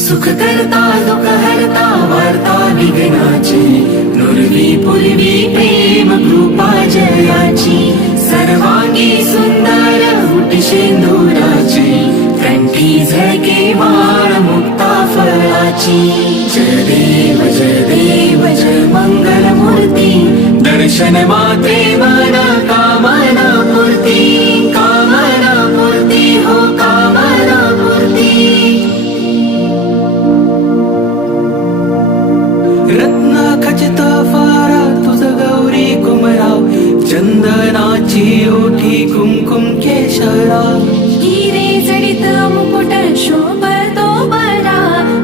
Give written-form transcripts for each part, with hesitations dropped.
सुख करता दुःख हरता वार्ता विघ्नाची नुरवी पूर्वी प्रेम कृपा जयाची सर्वांगी सुंदर मुठी शेंदुराची कंठी झळके माळ मुक्ता फळाची जय देव जय मंगल मूर्ती दर्शन मात्रे मन कामना पूर्ती हो कामना पूर्ती रत्ना खचित फारा तुझ गौरी कुमराव चंदनाची ओठी कुमकुम केशरा हिरे जडित मुकुट शोभतो बरा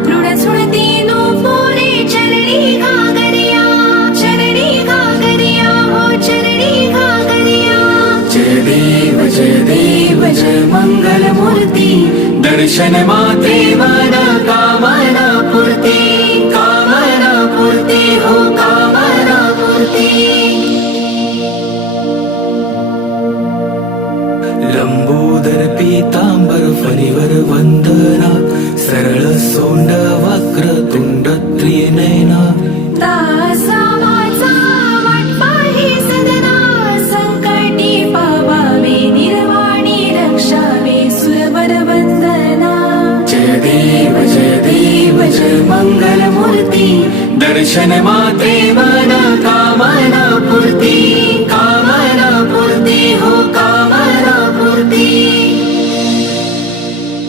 मृड सुरती नो पोरे चरणी घागरिया हो चरणी घागरिया जय देव जय मंगल मूर्ती दर्शन मात्रे मन कामना पूर्ती हो कामना पूर्ती लंबोदर पीतांबर फणीवर वंदना सरळ सोंड वक्र तुंड त्रिनयना दासा माझा वाटपाही सदना संकटी पावावे निर्वाणी रक्षावे सुरवर वंदना जय देव जय मंगल मूर्ती दर्शन मात्रे मन